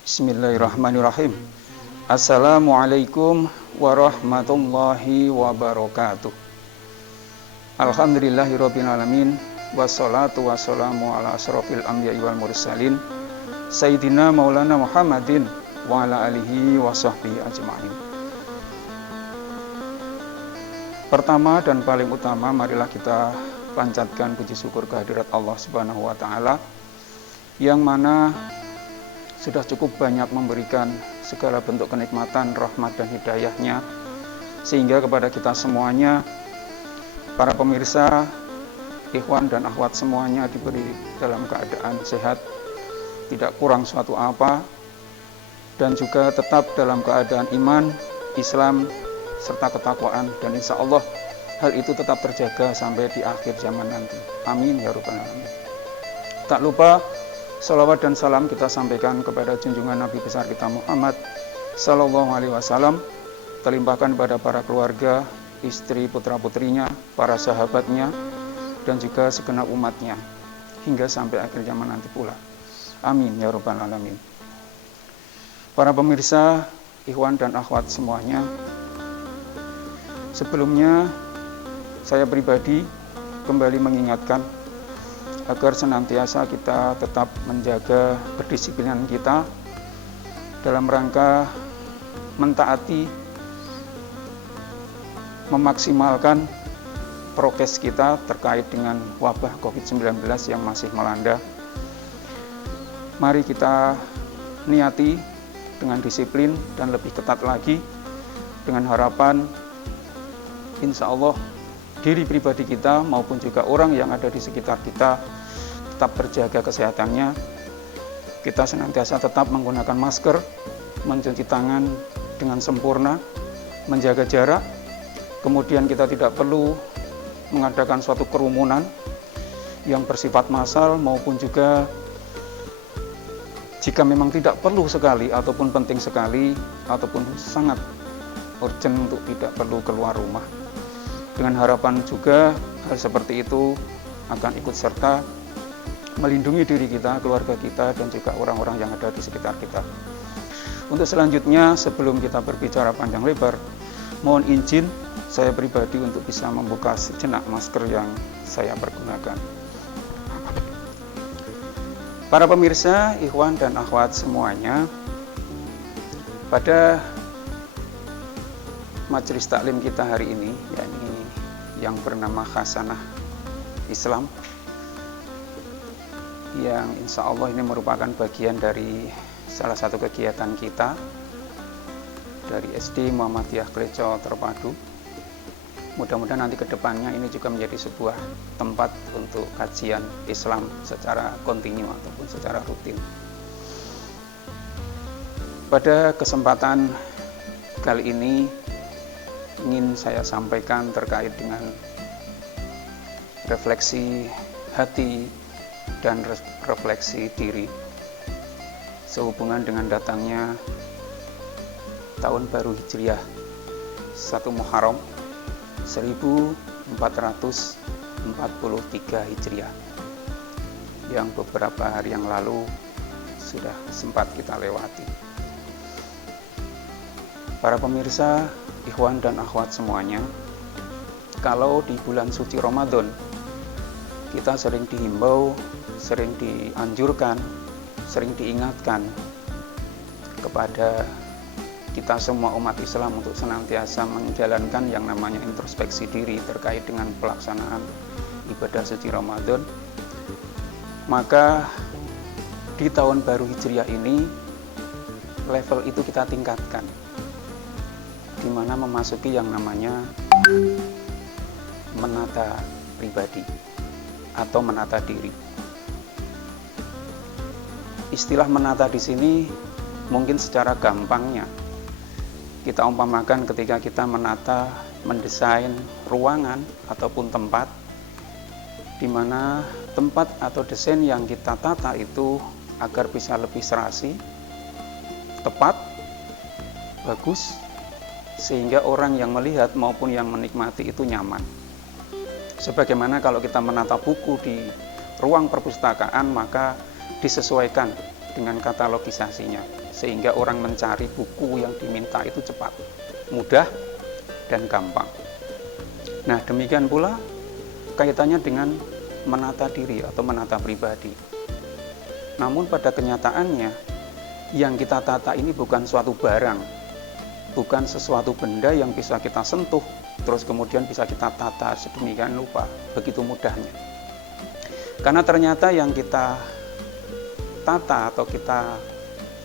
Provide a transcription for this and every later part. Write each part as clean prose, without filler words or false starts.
Bismillahirrahmanirrahim. Assalamualaikum warahmatullahi wabarakatuh. Alhamdulillahirabbil alamin wassalatu wassalamu ala asrofil anbiya'i wal mursalin Sayyidina Maulana Muhammadin wa ala alihi wa sahbihi ajma'in. Pertama dan paling utama, marilah kita panjatkan puji syukur kehadirat Allah Subhanahu wa taala yang mana sudah cukup banyak memberikan segala bentuk kenikmatan, rahmat dan hidayahnya, sehingga kepada kita semuanya, para pemirsa, ikhwan dan akhwat semuanya diberi dalam keadaan sehat, tidak kurang suatu apa, dan juga tetap dalam keadaan iman, Islam, serta ketakwaan, dan insya Allah hal itu tetap terjaga sampai di akhir zaman nanti. Amin ya rabbal alamin. Tak lupa salawat dan salam kita sampaikan kepada junjungan Nabi besar kita Muhammad Sallallahu Alaihi Wasallam, terlimpahkan pada para keluarga, istri, putra-putrinya, para sahabatnya, dan juga segenap umatnya, hingga sampai akhir zaman nanti pula. Amin ya rabbal alamin. Para pemirsa, ikhwan dan akhwat semuanya, sebelumnya saya pribadi kembali mengingatkan agar senantiasa kita tetap menjaga kedisiplinan kita dalam rangka mentaati, memaksimalkan prokes kita terkait dengan wabah COVID-19 yang masih melanda. Mari kita niati dengan disiplin dan lebih ketat lagi, dengan harapan insya Allah diri pribadi kita maupun juga orang yang ada di sekitar kita tetap terjaga kesehatannya. Kita senantiasa tetap menggunakan masker, mencuci tangan dengan sempurna, menjaga jarak. Kemudian kita tidak perlu mengadakan suatu kerumunan yang bersifat massal, maupun juga jika memang tidak perlu sekali ataupun penting sekali ataupun sangat urgent untuk tidak perlu keluar rumah. Dengan harapan juga hal seperti itu akan ikut serta melindungi diri kita, keluarga kita, dan juga orang-orang yang ada di sekitar kita. Untuk selanjutnya, sebelum kita berbicara panjang lebar, mohon izin saya pribadi untuk bisa membuka sejenak masker yang saya pergunakan. Para pemirsa, ikhwan dan akhwat semuanya, pada majelis taklim kita hari ini, yakni yang bernama Khasanah Islam, yang insya Allah ini merupakan bagian dari salah satu kegiatan kita dari SD Muhammadiyah Kleco Terpadu. Mudah-mudahan nanti ke depannya ini juga menjadi sebuah tempat untuk kajian Islam secara kontinu ataupun secara rutin. Pada kesempatan kali ini ingin saya sampaikan terkait dengan refleksi hati dan refleksi diri sehubungan dengan datangnya tahun baru Hijriah 1 Muharram 1443 Hijriah yang beberapa hari yang lalu sudah sempat kita lewati. Para pemirsa, ikhwan dan akhwat semuanya, kalau di bulan suci Ramadan kita sering dihimbau, sering dianjurkan, sering diingatkan kepada kita semua umat Islam untuk senantiasa menjalankan yang namanya introspeksi diri terkait dengan pelaksanaan ibadah suci Ramadan. Maka di tahun baru Hijriah ini level itu kita tingkatkan, di mana memasuki yang namanya menata pribadi atau menata diri. Istilah menata di sini mungkin secara gampangnya kita umpamakan ketika kita menata, mendesain ruangan ataupun tempat, di mana tempat atau desain yang kita tata itu agar bisa lebih serasi, tepat, bagus, sehingga orang yang melihat maupun yang menikmati itu nyaman. Sebagaimana kalau kita menata buku di ruang perpustakaan, maka disesuaikan dengan katalogisasinya, sehingga orang mencari buku yang diminta itu cepat, mudah, dan gampang. Nah, demikian pula kaitannya dengan menata diri atau menata pribadi. Namun pada kenyataannya, yang kita tata ini bukan suatu barang, bukan sesuatu benda yang bisa kita sentuh, terus kemudian bisa kita tata sedemikian rupa, begitu mudahnya. Karena ternyata yang kita tata atau kita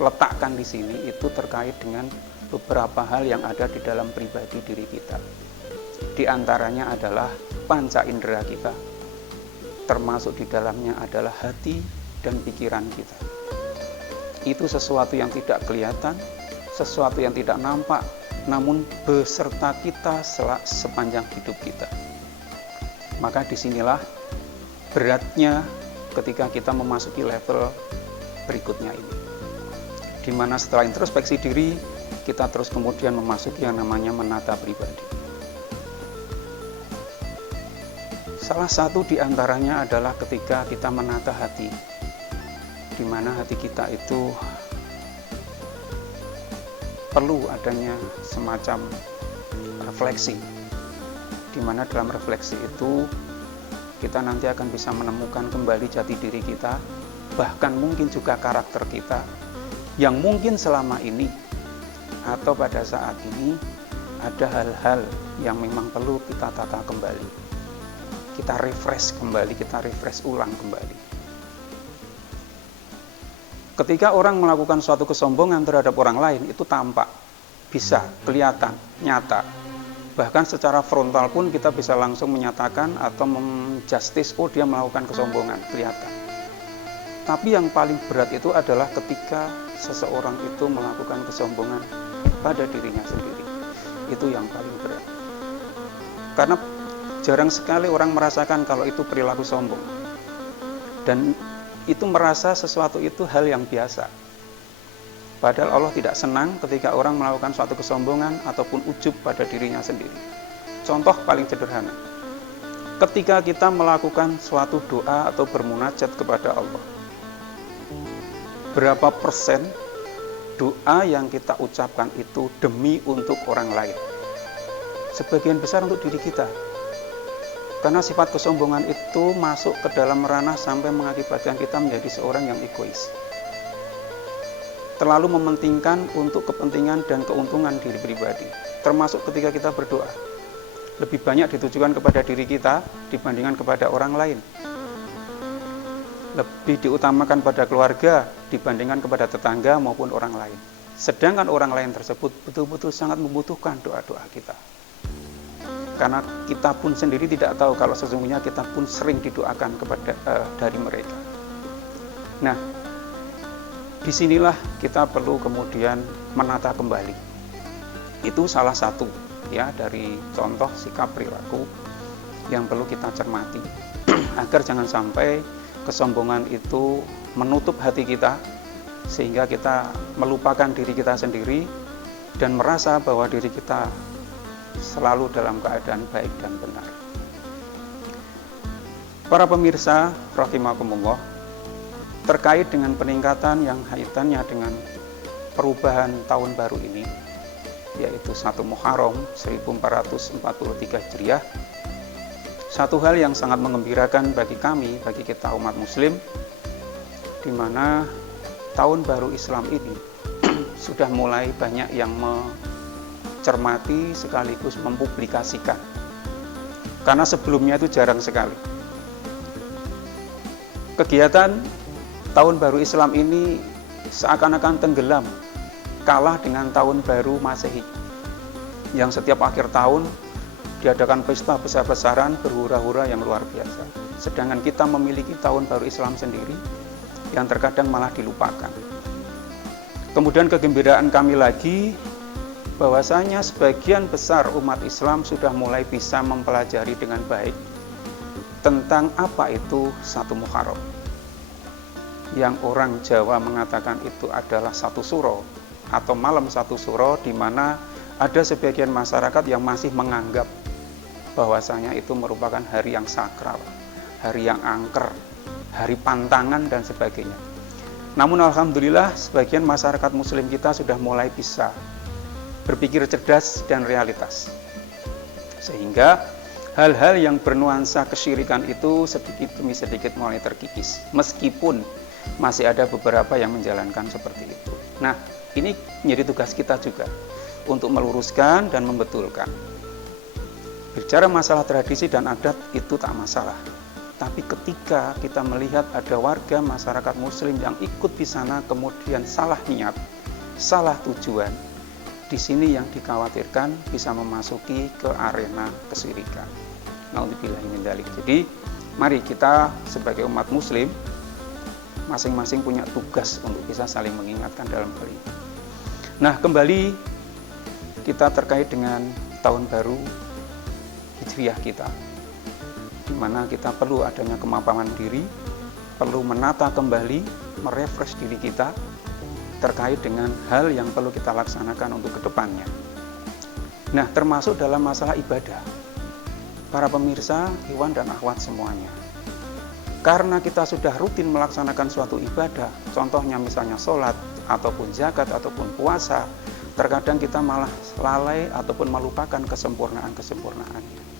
letakkan di sini itu terkait dengan beberapa hal yang ada di dalam pribadi diri kita. Di antaranya adalah panca indera kita, termasuk di dalamnya adalah hati dan pikiran kita. Itu sesuatu yang tidak kelihatan, sesuatu yang tidak nampak, namun beserta kita sepanjang hidup kita. Maka disinilah beratnya ketika kita memasuki level berikutnya ini, di mana setelah introspeksi diri, kita terus kemudian memasuki yang namanya menata pribadi. Salah satu di antaranya adalah ketika kita menata hati, di mana hati kita itu perlu adanya semacam refleksi, di mana dalam refleksi itu kita nanti akan bisa menemukan kembali jati diri kita, bahkan mungkin juga karakter kita yang mungkin selama ini atau pada saat ini ada hal-hal yang memang perlu kita tata kembali, kita refresh kembali, kita refresh ulang kembali. Ketika orang melakukan suatu kesombongan terhadap orang lain, itu tampak, bisa kelihatan, nyata. Bahkan secara frontal pun kita bisa langsung menyatakan atau menjustis, oh dia melakukan kesombongan, kelihatan. Tapi yang paling berat itu adalah ketika seseorang itu melakukan kesombongan pada dirinya sendiri. Itu yang paling berat. Karena jarang sekali orang merasakan kalau itu perilaku sombong. Dan itu merasa sesuatu itu hal yang biasa. Padahal Allah tidak senang ketika orang melakukan suatu kesombongan ataupun ujub pada dirinya sendiri. Contoh paling sederhana, ketika kita melakukan suatu doa atau bermunajat kepada Allah, berapa persen doa yang kita ucapkan itu demi untuk orang lain? Sebagian besar untuk diri kita. Karena sifat kesombongan itu masuk ke dalam ranah sampai mengakibatkan kita menjadi seorang yang egois. Terlalu mementingkan untuk kepentingan dan keuntungan diri pribadi. Termasuk ketika kita berdoa. Lebih banyak ditujukan kepada diri kita dibandingkan kepada orang lain. Lebih diutamakan pada keluarga dibandingkan kepada tetangga maupun orang lain. Sedangkan orang lain tersebut betul-betul sangat membutuhkan doa-doa kita. Karena kita pun sendiri tidak tahu kalau sesungguhnya kita pun sering didoakan dari mereka. Nah, disinilah kita perlu kemudian menata kembali. Itu salah satu ya dari contoh sikap perilaku yang perlu kita cermati agar jangan sampai kesombongan itu menutup hati kita sehingga kita melupakan diri kita sendiri dan merasa bahwa diri kita selalu dalam keadaan baik dan benar. Para pemirsa rahimakumullah, terkait dengan peningkatan yang kaitannya dengan perubahan tahun baru ini, yaitu 1 Muharram 1443 Hijriah, satu hal yang sangat mengembirakan bagi kami, bagi kita umat muslim, di mana tahun baru Islam ini sudah mulai banyak yang cermati sekaligus mempublikasikan, karena sebelumnya itu jarang sekali. Kegiatan tahun baru Islam ini seakan-akan tenggelam, kalah dengan tahun baru Masehi yang setiap akhir tahun diadakan pesta besar-besaran berhura-hura yang luar biasa. Sedangkan kita memiliki tahun baru Islam sendiri yang terkadang malah dilupakan. Kemudian kegembiraan kami lagi bahwasanya sebagian besar umat Islam sudah mulai bisa mempelajari dengan baik tentang apa itu 1 Muharram. Yang orang Jawa mengatakan itu adalah 1 Suro atau malam 1 Suro, di mana ada sebagian masyarakat yang masih menganggap bahwasanya itu merupakan hari yang sakral, hari yang angker, hari pantangan dan sebagainya. Namun alhamdulillah sebagian masyarakat muslim kita sudah mulai bisa berpikir cerdas dan realitas. Sehingga hal-hal yang bernuansa kesyirikan itu sedikit demi sedikit mulai terkikis. Meskipun masih ada beberapa yang menjalankan seperti itu. Nah, ini menjadi tugas kita juga untuk meluruskan dan membetulkan. Bicara masalah tradisi dan adat itu tak masalah. Tapi ketika kita melihat ada warga masyarakat muslim yang ikut di sana kemudian salah niat, salah tujuan, di sini yang dikhawatirkan bisa memasuki ke arena kesyirikan. Naudzubillahi min dzalik. Jadi, mari kita sebagai umat muslim masing-masing punya tugas untuk bisa saling mengingatkan dalam hal ini. Nah, kembali kita terkait dengan tahun baru Hijriah kita, di mana kita perlu adanya kemapanan diri, perlu menata kembali, merefresh diri kita terkait dengan hal yang perlu kita laksanakan untuk kedepannya. Nah, termasuk dalam masalah ibadah. Para pemirsa, ikhwan dan akhwat semuanya. Karena kita sudah rutin melaksanakan suatu ibadah, contohnya misalnya sholat, ataupun zakat, ataupun puasa, terkadang kita malah lalai ataupun melupakan kesempurnaannya.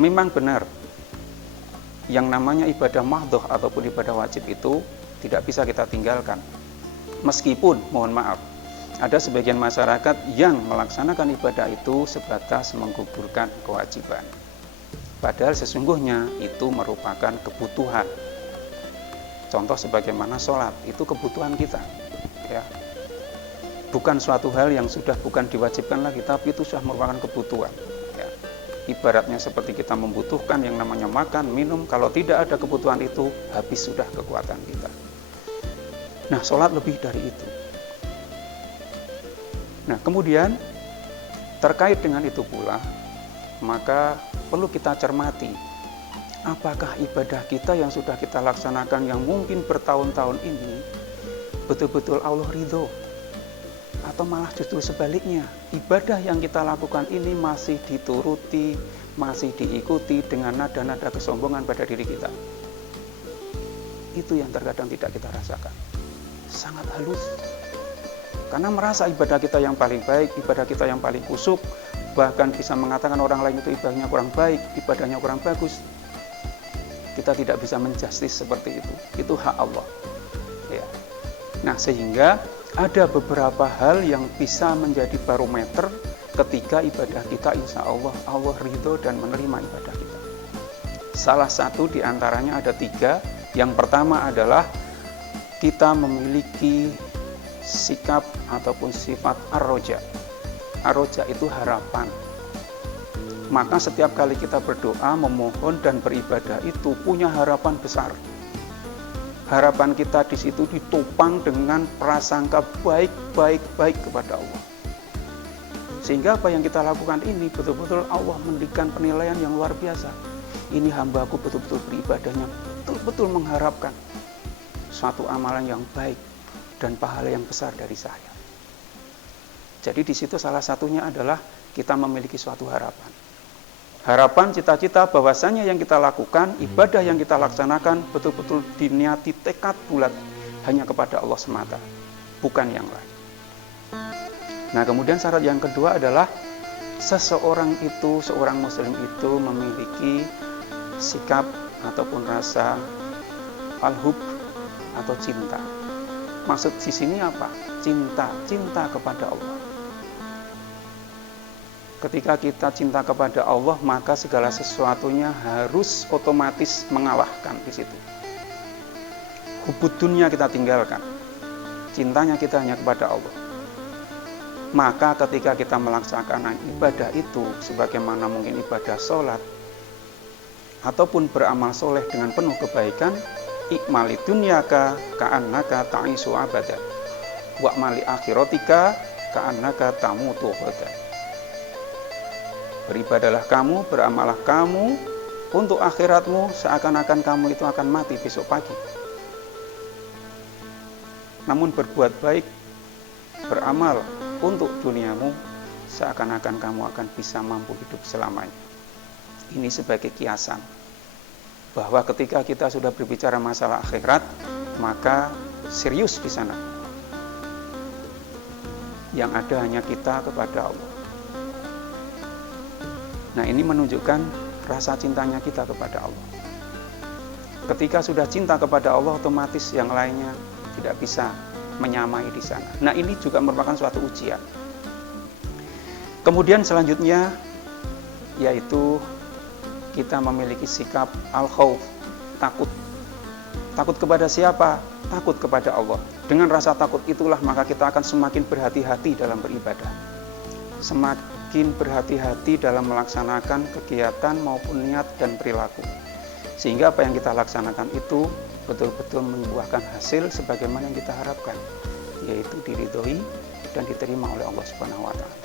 Memang benar, yang namanya ibadah mahdhoh ataupun ibadah wajib itu tidak bisa kita tinggalkan. Meskipun, mohon maaf, ada sebagian masyarakat yang melaksanakan ibadah itu sebatas menggugurkan kewajiban. Padahal sesungguhnya itu merupakan kebutuhan. Contoh sebagaimana sholat, itu kebutuhan kita. Ya. Bukan suatu hal yang sudah bukan diwajibkan lagi, tapi itu sudah merupakan kebutuhan. Ya. Ibaratnya seperti kita membutuhkan yang namanya makan, minum. Kalau tidak ada kebutuhan itu, habis sudah kekuatan kita. Nah, sholat lebih dari itu. Nah, kemudian terkait dengan itu pula, maka perlu kita cermati, apakah ibadah kita yang sudah kita laksanakan yang mungkin bertahun-tahun ini betul-betul Allah ridho, atau malah justru sebaliknya, ibadah yang kita lakukan ini masih dituruti, masih diikuti dengan nada-nada kesombongan pada diri kita. Itu yang terkadang tidak kita rasakan. Sangat halus. Karena merasa ibadah kita yang paling baik, ibadah kita yang paling kusuk, bahkan bisa mengatakan orang lain itu ibadahnya kurang baik, ibadahnya kurang bagus. Kita tidak bisa menjustis seperti itu. Itu hak Allah. Ya. Nah, sehingga ada beberapa hal yang bisa menjadi barometer ketika ibadah kita insya Allah ridho dan menerima ibadah kita. Salah satu diantaranya ada 3. Yang pertama adalah kita memiliki sikap ataupun sifat ar-roja. Ar-roja itu harapan. Maka setiap kali kita berdoa, memohon dan beribadah itu punya harapan besar. Harapan kita di situ ditopang dengan prasangka baik kepada Allah. Sehingga apa yang kita lakukan ini betul-betul Allah memberikan penilaian yang luar biasa. Ini hambaku betul-betul beribadahnya, betul-betul mengharapkan suatu amalan yang baik dan pahala yang besar dari saya. Jadi di situ salah satunya adalah kita memiliki suatu harapan. Harapan, cita-cita bahwasanya yang kita lakukan, ibadah yang kita laksanakan betul-betul diniati tekad bulat hanya kepada Allah semata, bukan yang lain. Nah, kemudian syarat yang kedua adalah seorang muslim itu memiliki sikap ataupun rasa al-hub atau cinta. Maksud di sini apa? Cinta kepada Allah. Ketika kita cinta kepada Allah, maka segala sesuatunya harus otomatis mengalahkan di situ. Hubud dunia kita tinggalkan. Cintanya kita hanya kepada Allah. Maka ketika kita melaksanakan ibadah itu, sebagaimana mungkin ibadah sholat, ataupun beramal soleh dengan penuh kebaikan, ikmali dunyaka ka'annaka ta'isu abada wa'mali akhiratika ka'annaka tamutu ghadan. Beribadalah kamu, beramalah kamu untuk akhiratmu seakan-akan kamu itu akan mati besok pagi. Namun berbuat baik, beramal untuk duniamu seakan-akan kamu akan bisa mampu hidup selamanya. Ini sebagai kiasan bahwa ketika kita sudah berbicara masalah akhirat, maka serius di sana. Yang ada hanya kita kepada Allah. Nah, ini menunjukkan rasa cintanya kita kepada Allah. Ketika sudah cinta kepada Allah, otomatis yang lainnya tidak bisa menyamai di sana. Nah, ini juga merupakan suatu ujian. Kemudian selanjutnya yaitu kita memiliki sikap al-khauf, takut. Takut kepada siapa? Takut kepada Allah. Dengan rasa takut itulah maka kita akan semakin berhati-hati dalam beribadah. Semakin berhati-hati dalam melaksanakan kegiatan maupun niat dan perilaku. Sehingga apa yang kita laksanakan itu betul-betul membuahkan hasil sebagaimana yang kita harapkan, yaitu diridhoi dan diterima oleh Allah Subhanahu wa taala.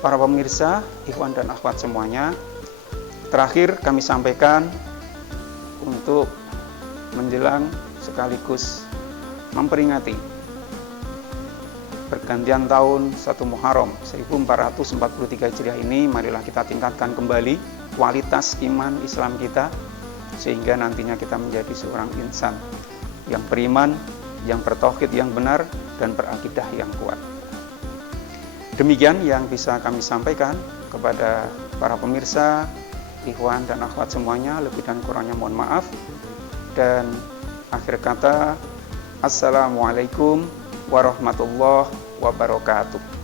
Para pemirsa, ikhwan dan akhwat semuanya, terakhir kami sampaikan untuk menjelang sekaligus memperingati pergantian tahun 1 Muharram 1443 Hijriah ini, marilah kita tingkatkan kembali kualitas iman Islam kita, sehingga nantinya kita menjadi seorang insan yang beriman, yang bertauhid yang benar, dan berakidah yang kuat. Demikian yang bisa kami sampaikan kepada para pemirsa, ikhwan dan akhwat semuanya. Lebih dan kurangnya mohon maaf. Dan akhir kata, Assalamualaikum warahmatullahi wabarakatuh.